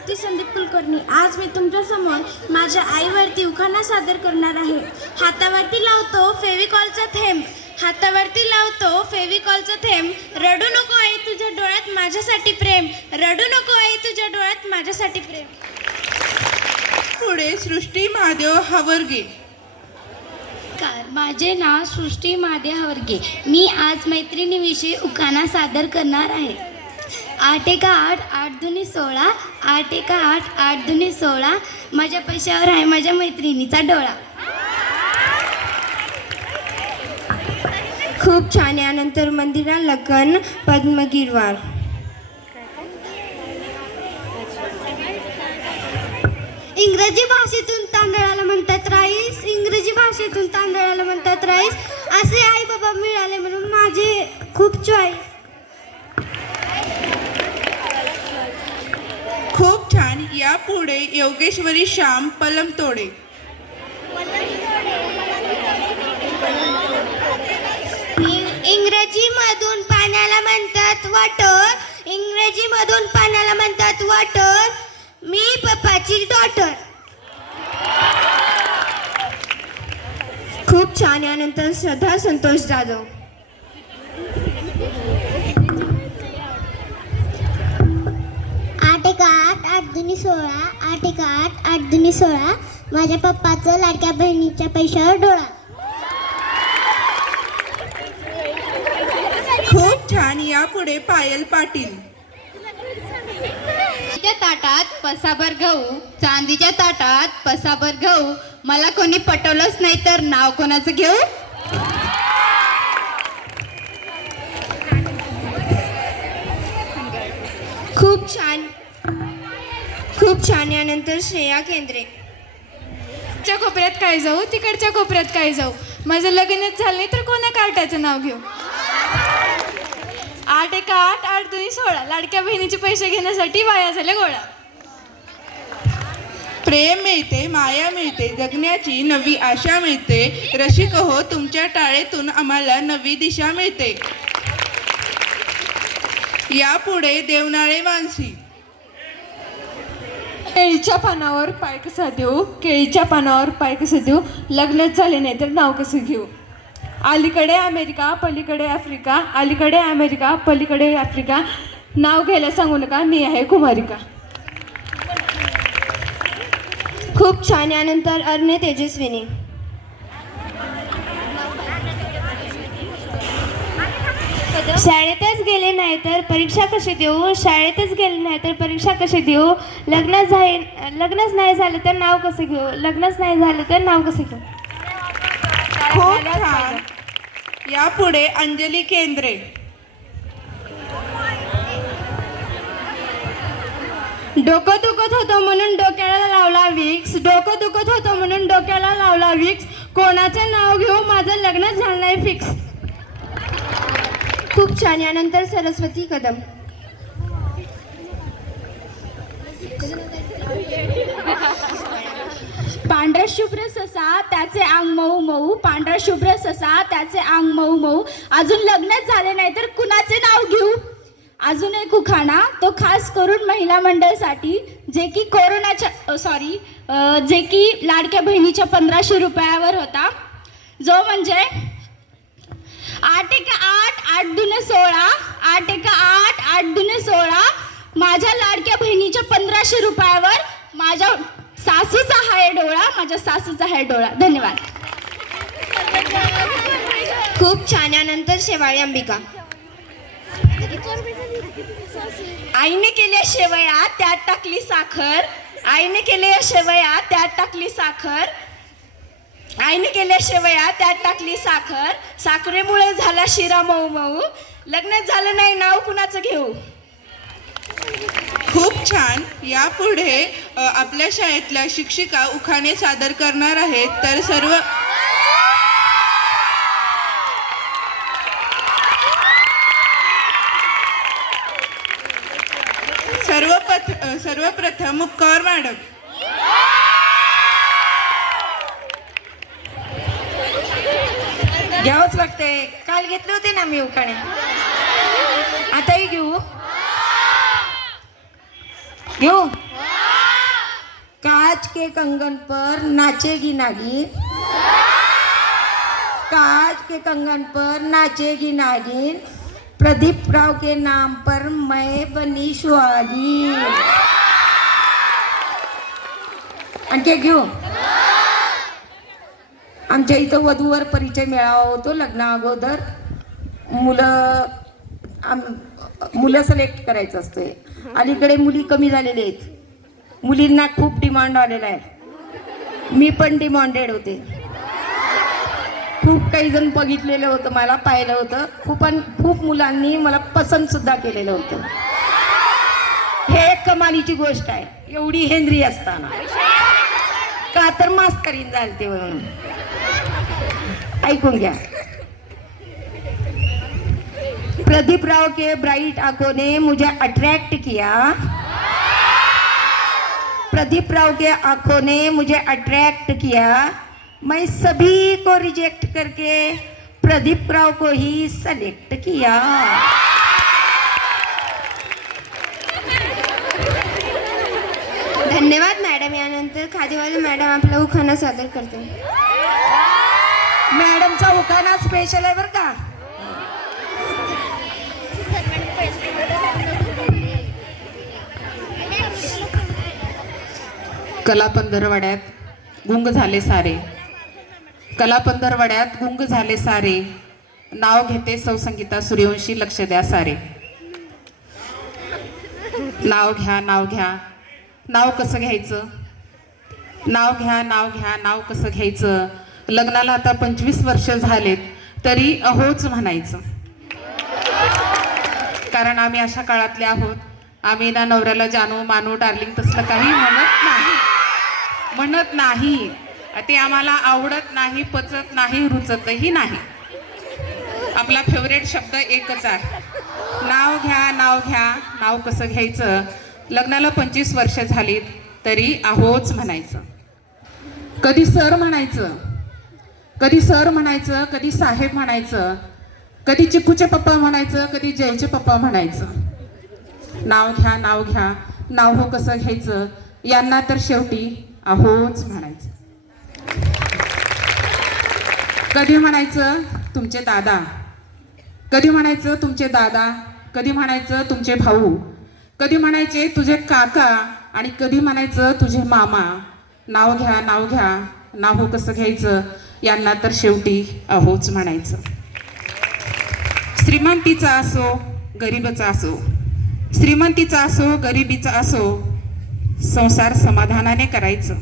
प्राप्ती संदीप कुलकर्णी. आज मी तुमच्या समोर माझ्या आईवरती उखाणा सादर करणार आहे. हातावरती लावतो फेविकॉलचा थेंब, हातावरती लावतो फेविकॉलचा थेंब. रडू नको आई तुझ्या डोळ्यात माझ्यासाठी प्रेम, रडू नको आई तुझ्या डोळ्यात माझ्यासाठी प्रेम. पुढे सृष्टी महादेव हावर्गे. माझे नाव सृष्टी महादेव हावर्गे. मी आज मैत्रिणीविषयी उखाणा सादर करणार आहे. 8 एका 8, 8 दुनी 16, 8 एका 8, 8 दुनी 16. माझ्या पैशावर आहे माझ्या मैत्रिणीचा डोळा. खूप छान. यानंतर मंदिरा लगन पद्मगिरवार. इंग्रजी भाषेतून तांदळाला म्हणतात राईस, इंग्रजी भाषेतून तांदळाला म्हणतात राईस. असे आई बाबा मिळाले म्हणून माझे खूप चॉईस. खूप छान. यापुढे योगेश्वरी श्याम पलमतोडे. इंग्रजीमधून पाण्याला म्हणतात वॉटर, इंग्रजीमधून पाण्याला म्हणतात वॉटर. मी पप्पाची डॉटर. खूप छान. यानंतर श्रद्धा संतोष जाधव. 8 एका 8, 8 दुनी 16, 8 एका 8, 8 दुनी 16. माझ्या पप्पाचं लाडक्या बहिणीच्या पैशावर डोळा. खूप छान. यापुढे पायल पाटील. चांदीच्या ताटात पसाभर गहू, चांदीच्या ताटात पसाभर गहू. मला कोणी पटवलंच नाही तर नाव कोणाचं घेऊ. खूप छान, खूप छान. यानंतर श्रेया केंद्रे. च्या कोपऱ्यात काय जाऊ, तिकडच्या कोपऱ्यात काय जाऊ. माझं लग्नच झालं नाही तर कोणा कार्टाचं नाव घेऊ. 8 एका 8, 8 दुनी 16. लाडक्या बहिणीचे पैसे घेण्यासाठी वाया झाले गोळा. प्रेम मिळते, माया मिळते, जगण्याची नवी आशा मिळते. रसिक हो तुमच्या टाळेतून आम्हाला नवी दिशा मिळते. यापुढे देवनाळे मानसी. केळीच्या पानावर पाय कसा देऊ, केळीच्या पानावर पाय कसं देऊ. लग्नच झाले नाही तर नाव कसं घेऊ. अलीकडे अमेरिका पलीकडे आफ्रिका, अलीकडे अमेरिका पलीकडे आफ्रिका. नाव घ्यायला सांगू नका, मी आहे कुमारिका. खूप छान. यानंतर अर्णे तेजस्विनी. शाळेतच गेले नाही तर परीक्षा कशी देऊ, शाळेतच गेले नाही तर परीक्षा कशी देऊ. लग्नच नाही झालं तर नाव कसं घेऊ, लग्नच नाही झालं तर नाव कसं घेऊ. खूप छान. यापुढे अंजली केंद्रे. डोकं दुखत होतं म्हणून डोक्याला लावला विक्स, डोकं दुखत होतं म्हणून डोक्याला लावला विक्स. कोणाचं नाव घेऊ, माझं लग्नच झालं नाही फिक्स. खूप छान. यानंतर सरस्वती कदम. पांढरा शुभ्र ससा त्याचे अंग मऊ मऊ, पांढरा शुभ्र ससा त्याचे अंग मऊ मऊ. अजून लग्नच झाले नाही तर कुणाचे नाव घेऊ. अजून एक उखाणा, तो खास करून महिला मंडळसाठी, जे की जे की लाडक्या बहिणीच्या 1500 रुपयावर होता. जो म्हणजे 8 एका 8, 8 दुने 16, 8 एका 8, 8 दुने 16. माझ्या लाडक्या बहिणीच्या 1500 रुपयावर माझ्या सासूचा आहे डोळा, माझ्या सासूचा आहे डोळा. धन्यवाद. खूप छान. यानंतर शेवाळी अंबिका. आईने केल्या शेवया त्यात टाकली साखर, आईने केल्या शेवया त्यात टाकली साखर, आईने केल्या शेवया त्यात टाकली साखर. साखरेमुळे झाला शिरा मऊ मऊ. लग्न झालं नाही नाव कुणाचं घेऊ. खूप छान. यापुढे आपल्या शाळेतल्या शिक्षिका उखाणे सादर करणार आहेत. तर सर्वप्रथम मुक्कावर मॅडम. घ्यावंच लागते. काल घेतले होते ना मी उखाणे, आताही घेऊ. घेऊ कांच के कंगन पर नाचेगी नागिन, कांच के कंगन पर नाचेगी नागिन, प्रदीप राव के नाम पर मैं बनी सुहागी. आणखी एक घेऊ. आमच्या इथं वधूवर परिचय मेळावा होतो लग्ना अगोदर. मुलं सिलेक्ट करायचं असते. अलीकडे मुली कमी झालेल्या आहेत, मुलींना खूप डिमांड आलेला आहे. मी पण डिमांडेड होते. खूप काही जण बघितलेलं होतं, मला पाहिलं होतं. खूप मुलांनी मला पसंत सुद्धा केलेलं होतं. हे एक कमालीची गोष्ट आहे. एवढी हेंद्री असताना का तर मास्करीन झालते म्हणून. ऐकून घ्या. प्रदीप राव के ब्राइट आंखों ने मुझे अट्रैक्ट किया, प्रदीप राव के आंखों ने मुझे अट्रैक्ट किया, मैं सभी को रिजेक्ट करके प्रदीप राव को ही सेलेक्ट किया. धन्यवाद मॅडम. यानंतर खादीवाले मॅडम आपला उखाणा सादर करते. मॅडमचा उखाणा स्पेशल आहे बरं का. कला पंधरवड्यात गुंग झाले सारे, कला पंधरवड्यात गुंग झाले सारे, नाव घेते सौसंगीता सूर्यवंशी, लक्ष द्या सारे. नाव घ्या, नाव घ्या, नाव कसं घ्यायचं, नाव घ्या, नाव घ्या, नाव कसं घ्यायचं. लग्नाला आता 25 वर्ष झालेत तरी अहोच म्हणायचं. कारण आम्ही अशा काळातले आहोत. आम्ही ना नवऱ्याला जानू मानू डार्लिंग तसलं काही म्हणत नाही. ते आम्हाला आवडत नाही, पचत नाही, रुचतही नाही. आपला फेवरेट शब्द एकच आहे, नाव घ्या, नाव घ्या, नाव कसं घ्यायचं. लग्नाला 25 वर्ष झालीत तरी आहोच म्हणायचं. कधी सर म्हणायचं, कधी सर म्हणायचं, कधी साहेब म्हणायचं, कधी चिकूचे पप्पा म्हणायचं, कधी जयचे पप्पा म्हणायचं. नाव घ्या, नाव घ्या, नाव हो कसं घ्यायचं. यांना तर शेवटी अहोच म्हणायचं. कधी म्हणायचं तुमचे दादा, कधी म्हणायचं तुमचे दादा, कधी म्हणायचं तुमचे भाऊ, कधी म्हणायचे तुझे काका आणि कधी म्हणायचं तुझे मामा. नाव घ्या, नाव घ्या, नाव हो कसं घ्यायचं. यांना तर शेवटी अहोच म्हणायचं. श्रीमंतीचा असो गरिबीचा असो, श्रीमंतीचा असो गरिबीचा असो, संसार समाधानाने करायचं.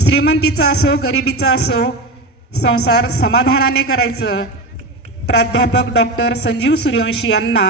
श्रीमंतीचा असो गरिबीचा असो, संसार समाधानाने करायचं. प्राध्यापक डॉक्टर संजीव सूर्यवंशी यांना